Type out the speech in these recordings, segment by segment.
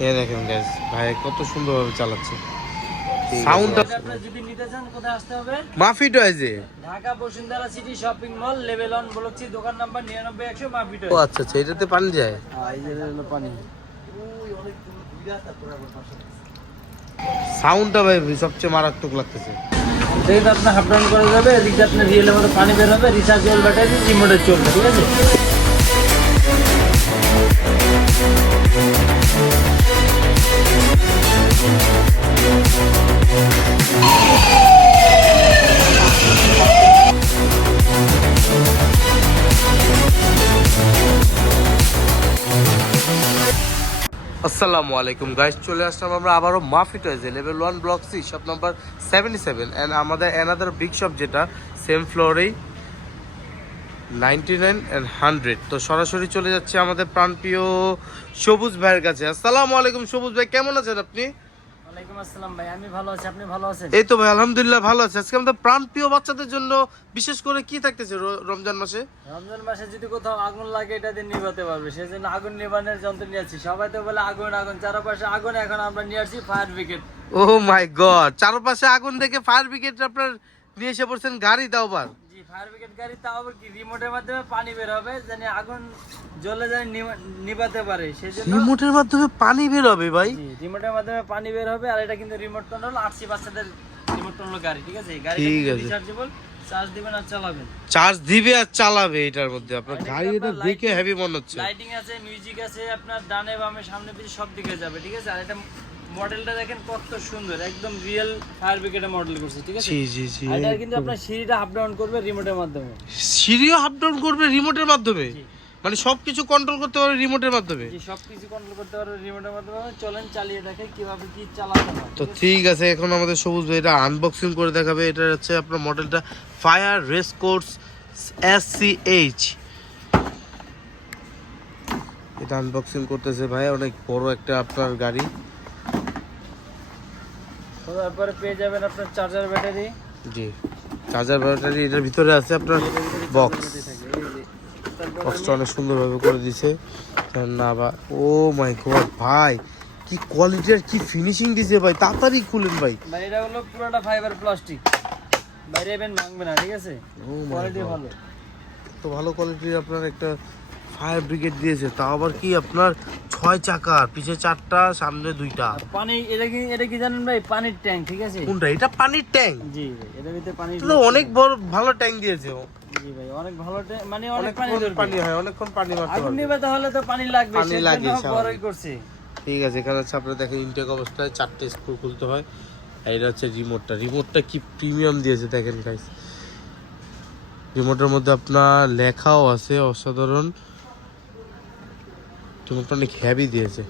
এ দেখেন গ্যাস ভাই কত সুন্দরভাবে চালাচ্ছে। সাউন্ডটা আপনারা যদি নিতে চান কোথায় আসতে হবে? Mafi টয়েজে Dhaka Bashundhara city shopping mall level দোকান নাম্বার ও আচ্ছা আচ্ছা এটাতে পানি যায়? এই হলো পানি। সাউন্ডটা ভাই সবচেয়ে মারাত্মক লাগতেছে। যেহেতু আপনার হাফ ডাউন করা যাবে এদিক আপনার রিয়েলের মতো পানি বের হবে রিচার্জেবল ব্যাটারি রিমোটে চলবে ঠিক আছে? আসসালামু আলাইকুম গাইস চলে আসলাম আমরা আবারও Mafi টয়েজে level one block C shop number seventy seven and আমাদের অ্যানাদার বিগ শপ যেটা সেম ফ্লোরেই নাইনটি নাইন অ্যান্ড হান্ড্রেড তো সরাসরি চলে যাচ্ছে আমাদের প্রাণপ্রিয় সবুজ ভাইয়ের কাছে। আসসালামু আলাইকুম সবুজ ভাই, কেমন আছেন আপনি? ওয়ালাইকুম আসসালাম ভাই আমি ভালো আছি আপনি ভালো আছেন? এই তো ভাই আলহামদুলিল্লাহ ভালো আছে। আজকে আমাদের প্রাণপ্রিয় বাচ্চাদের জন্য বিশেষ করে কি থাকতেছে রমজান মাসে? রমজান মাসে যদি কোথাও আগুন লাগে এটা দিয়ে নিভাতে পারবে। সেই জন্য আগুন নিবানোর যন্ত্র নিয়ে আসছি। সবাই তো বলে আগুন আগুন চারপাশে আগুন এখন আমরা নিয়ে আসছি fire brigade oh my god চারপাশে আগুন দেখে ফায়ার ব্রিগেড আপনার নিয়ে এসে পড়ছেন গাড়ি দাও ফায়ার ব্রিগেড গাড়ি তাও আবার কি রিমোটের মাধ্যমে পানি বের হবে যেন আগুন জ্বলে যায় নিভাতে পারে। সেই জন্য রিমোটের মাধ্যমে পানি বের হবে ভাই? রিমোটের মাধ্যমে পানি বের হবে আর এটা কিন্তু রিমোট কন্ট্রোল আরসি বাচ্চাদের রিমোট কন্ট্রোল গাড়ি ঠিক আছে? গাড়ি। রিচার্জেবল চার্জ দিবেন আর চালাবেন। চার্জ দিবে আর চালাবে এটার মধ্যে। আপনার গাড়ি এটা দেখে হেভি মনে হচ্ছে। লাইটিং আছে মিউজিক আছে আপনার ডানে বামে সামনে পিছনে সব দিকে যাবে ঠিক আছে? আর এটা মডেলটা দেখেন কত সুন্দর একদম রিয়েল ফায়ার ব্রিগেডের মডেল করছে ঠিক আছে? জি জি জি এটা কিন্তু আপনার সিঁড়িটা আপ ডাউন করবে রিমোটের মাধ্যমে। সিঁড়িও আপ ডাউন করবে রিমোটের মাধ্যমে? জি। মানে সবকিছু কন্ট্রোল করতে পারবে রিমোটের মাধ্যমে? যে সব কিছু কন্ট্রোল করতে পারবে রিমোটের মাধ্যমে। চলেন চালিয়ে দেখে কীভাবে কি চালাতে হয় তো ঠিক আছে? এখন আমাদের সবুজ ভাই এটা আনবক্সিং করে দেখাবে। এটা হচ্ছে আপনার মডেলটা fire race course S C H এটা আনবক্সিং করতেছে ভাই অনেক বড় একটা আপনার গাড়ি। পেয়ে যাবেন আপনার চার্জার ব্যাটারি জি। চার্জার ব্যাটারি এটার ভিতরে আছে আপনার বক্স বক্সটা অনেক সুন্দরভাবে করে দিছে। না বা ও মাই গড ভাই কি কোয়ালিটি আর কি ফিনিশিং দিছে ভাই তাড়াতাড়ি খুলেন ভাই। ভাই এটা হলো পুরোটা ফাইবার প্লাস্টিক বাইরে এবেন ভাঙবে না ঠিক আছে? কোয়ালিটি ভালো। তো ভালো কোয়ালিটির আপনার একটা ফায়ার ব্রিগেড দিয়েছে তাও আবার কি আপনার ছয় চাকার পিছে চারটা সামনে দুইটা? পানি এটা কি এটা কি জানেন ভাই? পানির ট্যাঙ্ক ঠিক আছে? কোনটা? এটা পানির ট্যাঙ্ক? জি ভাই এটার ভিতরে পানি তো অনেক বড় ভালো ট্যাঙ্ক দিয়েছে ও। জি ভাই অনেক ভালো মানে অনেক পানি পানি হয় অনেকক্ষণ পানি মারতে আগুন পারবে। তাহলে তো পানি লাগবে পানি সেই লাগে, জন্য স্বাভাবিক। বড়ই করছে। ঠিক আছে এখানে হচ্ছে আপনার দেখেন ইনটেক অবস্থায় চারটে স্ক্রু খুলতে হয়। আর এটা হচ্ছে রিমোটটা রিমোটটা কি প্রিমিয়াম দিয়েছে দেখেন গাইস রিমোটের মধ্যে আপনার লেখাও আছে অসাধারণ। রিমোটটা অনেক হ্যাভি দিয়েছে।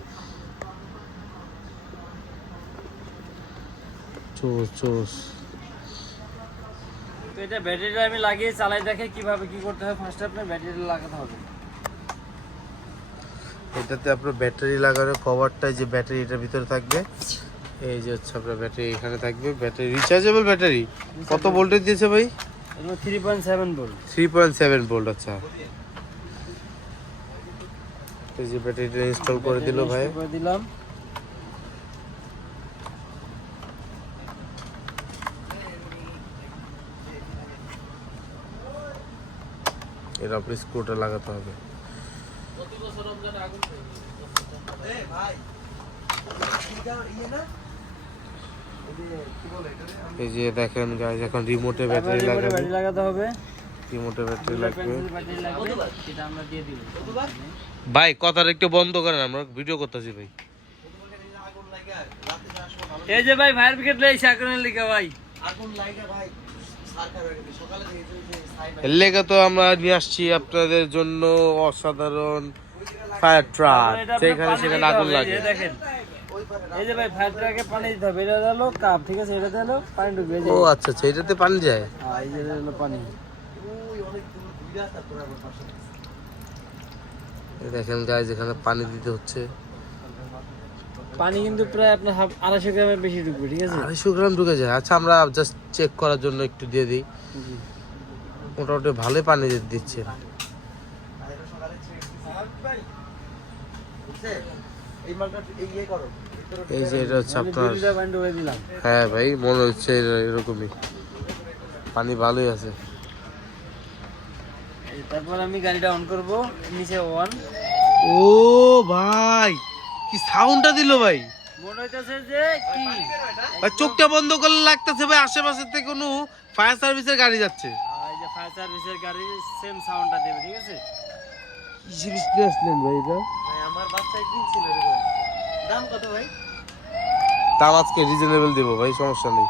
চোস চোস। তো এটা ব্যাটারিটা আমি লাগিয়ে চালাই দেখে কীভাবে কি করতে হয়। ফার্স্ট আপনার ব্যাটারিটা লাগাতে হবে। এটাতে আপনার ব্যাটারি লাগানো কভারটায় যে ব্যাটারি এটার ভিতরে থাকবে এই যে হচ্ছে আপনার ব্যাটারি এখানে থাকবে। Battery rechargeable battery? কত ভোল্টেজ দিয়েছে ভাই? Three point seven volt three point seven volt আচ্ছা। এই যে ব্যাটারিটা ইনস্টল করে দিল ভাই। করে দিলাম। এর আপনি স্ক্রুটা লাগাতে হবে। এই যে দেখেন গাইজ এখন রিমোটে ব্যাটারি লাগাবে। লাগাতে হবে। রিমোটে ব্যাটারি লাগবে। ব্যাটারি লাগবে। এটা আমরা দিয়ে দিব। ভাই কথাটা একটু বন্ধ করেন আমরা ভিডিও করতেছি ভাই। এই যে ভাই ফায়ার ব্রিগেড লইছে আগুনের লিখা ভাই। এর লেগে তো আমরা নিয়ে আসছি আপনাদের জন্য অসাধারণ ফায়ার ট্রাক সেখানে দিতে আগুন লাগে। দেখেন। এই যে ভাই ফায়ার ট্রাকে পানি দিতে হবে। এটা হলো কাপ ঠিক আছে? এটা হলো পানি ঢুকবে ও আচ্ছা আচ্ছা এটাতে পানি যায়? হ্যাঁ, এই যে পানি। দেখেন গাইজ এখানে পানি দিতে হচ্ছে। পানি কিন্তু প্রায় আপনার হাফ- আড়াইশো গ্রামের বেশি ঢুকবে ঠিক আছে? আড়াইশো গ্রাম ঢুকে যায়। আচ্ছা আমরা জাস্ট চেক করার জন্য একটু দিয়ে দিই। মোটামুটি ভালোই পানি দিচ্ছে। এই যে এটা হচ্ছে আপনার দুইটা বান্ড হয়ে ভাই মনে হচ্ছে এর- এরকমই। পানি ভালোই আছে। তারপর আমি গাড়িটা অন করব নিচে অন ও ভাই কি সাউন্ডটা দিল ভাই? মনে হইতেছে যে কি? ভাই চোখটা বন্ধ করলে লাগতেছে ভাই আশেপাশে থেকে কোনো ফায়ার সার্ভিসের গাড়ি যাচ্ছে। এই যে ফায়ার সার্ভিসের গাড়ি সেম সাউন্ডটা দেবে ঠিক আছে? কি জিনিস আসলেন ভাই এটা? আমার এরকম। দাম কত ভাই? দাম আজকে রিজনেবল দিব ভাই সমস্যা নেই।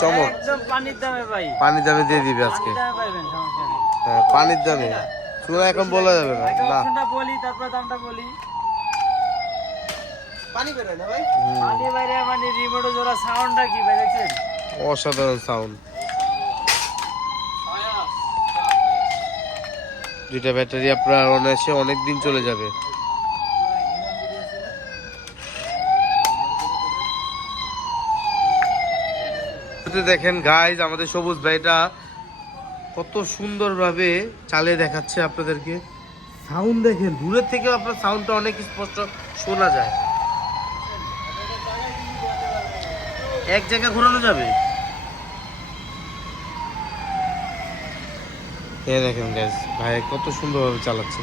চমক। একদম পানির দামে ভাই। পানি দামে দিয়ে দিবে আজকে। পানির দামে পাইবেন সমস্যা নেই। হ্যাঁ পানির দামে। চুলা এখন বলা যাবে না। না। বলি তারপর দামটা বলি। পানি বেরোয় না ভাই? পানি বাইরে মানে রিমোটে জোড়া সাউন্ডটা কি ভাই দেখছেন? অসাধারণ সাউন্ড দুইটা ব্যাটারি আপনার অনায়াসে অনেক দিন চলে যাবে। দেখেন গাইজ আমাদের সবুজ ভাইটা কত সুন্দরভাবে চালিয়ে দেখাচ্ছে আপনাদেরকে। সাউন্ড দেখেন দূরের থেকে আপনার সাউন্ডটা অনেক স্পষ্ট শোনা যায়। এক জায়গায় ঘোরানো যাবে? এ দেখেন গ্যাস ভাই কত সুন্দরভাবে চালাচ্ছে।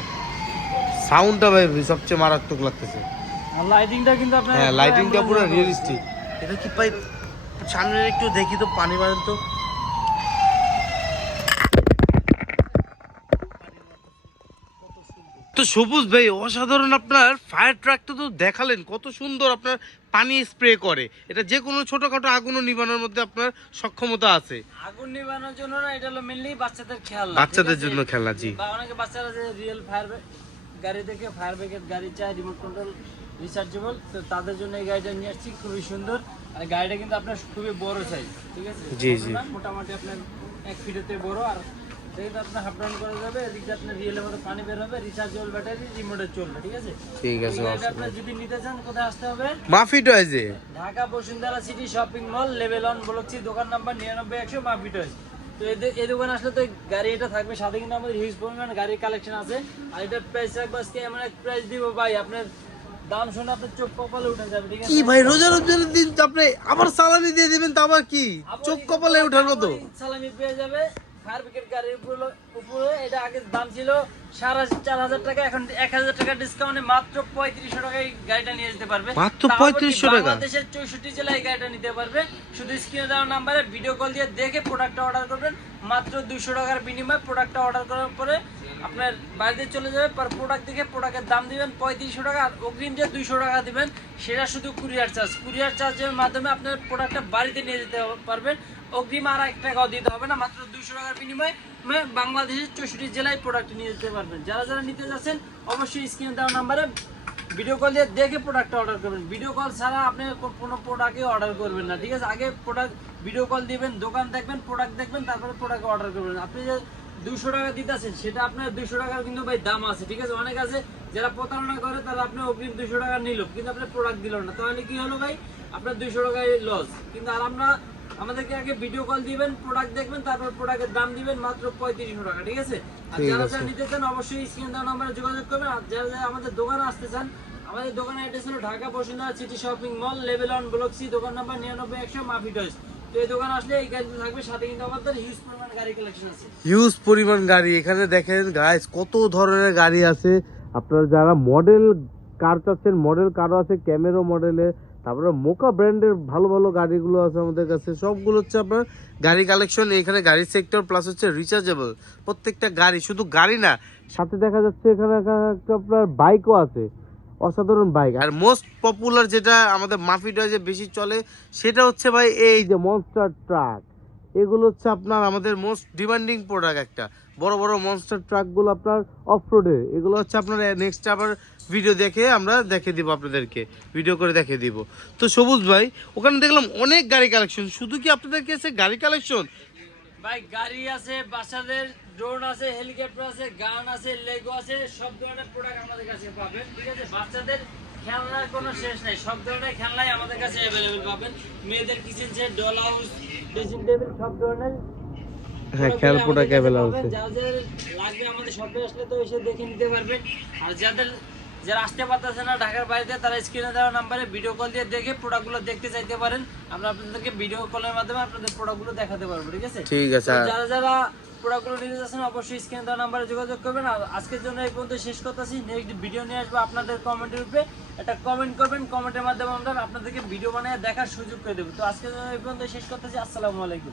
সাউন্ডটা ভাই সবচেয়ে মারাত্মক লাগতেছে। আর লাইটিংটা কিন্তু আপনার হ্যাঁ লাইটিংটা পুরো রিয়েলিস্টিক এটা কি ভাই সামনে একটু দেখি তো পানি মারেন তো। সবুজ ভাই অসাধারণ আপনার ফায়ার ট্রাকটা তো দেখালেন কত সুন্দর আপনার পানি স্প্রে করে। এটা যে কোনো ছোটখাটো আগুনও নিবানোর মধ্যে আপনার সক্ষমতা আছে। আগুন নিবানোর জন্য না এটা হলো মেনলি বাচ্চাদের খেয়াল বাচ্চাদের জন্য খেলনা জি। বা অনেকে বাচ্চারা যে রিয়েল ফায়ার গাড়ি থেকে ফায়ার ব্রিগেড গাড়ি চায় রিমোট কন্ট্রোল রিচার্জেবল তো তাদের জন্য এই গাড়িটা নিয়ে আসছি খুবই সুন্দর। আর গাড়িটা কিন্তু আপনার খুবই বড় সাইজ ঠিক আছে? জি, জি। মোটামুটি আপনার এক ফিটেতে বড় আর সেটা আপনার হাফ ডাউন করা যাবে এদিকে আপনার রিয়েলের মতো পানি বের হবে রিচার্জেবল ব্যাটারি রিমোটে চলবে ঠিক আছে? ঠিক আছে এই গাড়িটা যদি নিতে চান কোথায় আসতে হবে? Mafi টয়েজে Dhaka Bashundhara city shopping mall level one বলছি দোকান নাম্বার নিরানব্বই একশো মাফি টয়েস তো এই দোকানে আসলে তো গাড়ি এটা থাকবে সাথে কিন্তু আমাদের হিউজ পরিমাণ গাড়ির কালেকশন আছে। আর এটার প্রাইস রাখব আজকে এমন এক প্রাইস দিব ভাই আপনার দাম শুনে আপনার চোখ কপালে উঠে যাবে ঠিক আছে? কি ভাই রোজা রোজার দিন আপনি আবার সালামি দিয়ে দিবেন তো আবার কি? চোখ কপালে ওঠার মতো। সালামি পেয়ে যাবে। ফায়ার ব্রিগেড গাড়ির উপরে উপরে এটা আগে দাম ছিল সাড়ে চার হাজার টাকা এখন এক হাজার টাকা ডিসকাউন্টে মাত্র পঁয়ত্রিশশো টাকায় গাড়িটা নিয়ে যেতে পারবে। মাত্র তাও আবার কি 3500 টাকা? বাংলাদেশের চৌষট্টি জেলায় গাড়িটা নিতে পারবে। শুধু স্ক্রিনে দেওয়া নাম্বারে ভিডিও কল দিয়ে দেখে প্রোডাক্টটা অর্ডার করবেন। মাত্র দুশো টাকার বিনিময়ে প্রোডাক্টটা অর্ডার করার পরে আপনার বাড়িতে চলে যাবে। পর প্রোডাক্ট দেখে প্রোডাক্টের দাম দিবেন পঁয়ত্রিশশো টাকা আর অগ্রিম যে দুইশো টাকা দিবেন সেটা শুধু কুরিয়ার চার্জ কুরিয়ার চার্জের মাধ্যমে আপনার প্রোডাক্টটা বাড়িতে নিয়ে যেতে পারবেন। অগ্রিম আর এক টাকাও দিতে হবে না, মাত্র দুইশো টাকার বিনিময়ে বাংলাদেশের চৌষট্টি জেলায় প্রোডাক্ট নিয়ে যেতে পারবেন। যারা যারা নিতে যাচ্ছেন, অবশ্যই স্ক্রিনে দেওয়া নাম্বারে ভিডিও কল দিয়ে দেখে প্রোডাক্টটা অর্ডার করবেন। ভিডিও কল ছাড়া আপনি কোনো প্রোডাক্টই অর্ডার করবেন না, ঠিক আছে? আগে প্রোডাক্ট ভিডিও কল দিবেন, দোকান দেখবেন প্রোডাক্ট দেখবেন, তারপরে প্রোডাক্ট অর্ডার করবেন। আপনি যে দুশো টাকা দিতেছেন, সেটা আপনার দুশো টাকার কিন্তু ভাই দাম আছে, ঠিক আছে? অনেক আছে, যারা প্রতারণা করে, তারা আপনি অগ্রিম দুশো টাকা নিল, কিন্তু আপনি প্রোডাক্ট দিল না। তাহলে কি হলো ভাই? আপনার দুশো টাকায় লস কিন্তু আর আমরা আমাদেরকে আগে ভিডিও কল দিবেন প্রোডাক্ট দেখবেন তারপর প্রোডাক্টের দাম দিবেন মাত্র পঁয়ত্রিশশো টাকা ঠিক আছে? আর যারা যারা নিতে চান অবশ্যই স্ক্রিন দেওয়া নাম্বারে যোগাযোগ করবেন আর যারা যারা আমাদের দোকানে আসতে চান আমাদের দোকানের অ্যাড্রেস হলো Dhaka Bashundhara city shopping mall level one block C দোকান নাম্বার নিরানব্বই একশো মাফি টয়েস তো এই দোকানে আসলে এই গাড়িতে থাকবে সাথে কিন্তু আমাদের হিউজ পরিমাণ গাড়ি কালেকশন আছে। হিউজ পরিমাণ গাড়ি। এখানে দেখেন গাইস কত ধরনের গাড়ি আছে। আপনার যারা মডেল কার চাচ্ছেন মডেল কারও আছে ক্যামেরো মডেলের তারপরে মোকা ব্র্যান্ডের ভালো ভালো গাড়িগুলো আছে আমাদের কাছে। সবগুলো হচ্ছে আপনার গাড়ি কালেকশন এখানে গাড়ি সেক্টর প্লাস হচ্ছে রিচার্জেবল প্রত্যেকটা গাড়ি, শুধু গাড়ি না, সাথে দেখা যাচ্ছে এখানে একটা আপনার বাইকও আছে। অসাধারণ বাইক আর মোস্ট পপুলার যেটা আমাদের মাফি যে বেশি চলে, সেটা হচ্ছে ভাই এই যে মনস্টার ট্রাক এগুলো হচ্ছে আপনার আমাদের মোস্ট ডিমান্ডিং প্রোডাক্ট একটা। বড় বড় মনস্টার ট্রাকগুলো আপনার অফ রোডে এগুলো হচ্ছে আপনার নেক্সট আবার ভিডিও দেখে আমরা দেখে দিব আপনাদেরকে। ভিডিও করে দেখে দিব। তো সবুজ ভাই, ওখানে দেখলাম অনেক গাড়ি কালেকশন শুধু কি আপনাদের কাছে গাড়ি কালেকশন ভাই, গাড়ি আছে, বাচ্চাদের ড্রোন আছে হেলিকপ্টার আছে গান আছে লেগো আছে, সব ধরনের প্রোডাক্ট আমাদের কাছে পাবেন, ঠিক আছে? বাচ্চাদের খেলনার কোনো শেষ নাই। সব ধরনের খেলনাই আমাদের কাছে অ্যাভেলেবেল পাবেন। মেয়েদের kitchen set doll house dressing table সব ধরনের হ্যাঁ product খেয়াল আমাদের প্রোডাক্ট কাছে অ্যাভেলেবল পাবেন। আছে যাদের লাগবে আমাদের শপে আসলে তো এসে দেখে নিতে পারবেন। আর যাদের যারা আসতে পারতেছে না ঢাকার বাইরে তারা স্ক্রিনে দেওয়া নাম্বারে ভিডিও কল দিয়ে দেখে প্রোডাক্টগুলো দেখতে চাইতে পারেন। আমরা আপনাদেরকে ভিডিও কলের মাধ্যমে আপনাদের প্রোডাক্টগুলো দেখাতে পারব ঠিক আছে? ঠিক আছে। যারা যারা প্রোডাক্টগুলো নিতে যাচ্ছেন অবশ্যই স্ক্রিনে দেওয়া নাম্বারে যোগাযোগ করবেন। আর আজকের জন্য এই পর্যন্ত শেষ করতেছি। নেক্সট ভিডিও নিয়ে আসব আপনাদের কমেন্টের উপরে। একটা কমেন্ট করবেন কমেন্টের মাধ্যমে আমরা আপনাদেরকে ভিডিও বানিয়ে দেখার সুযোগ করে দেবো। তো আজকের জন্য এই পর্যন্ত শেষ করতেছি। আসসালামু আলাইকুম।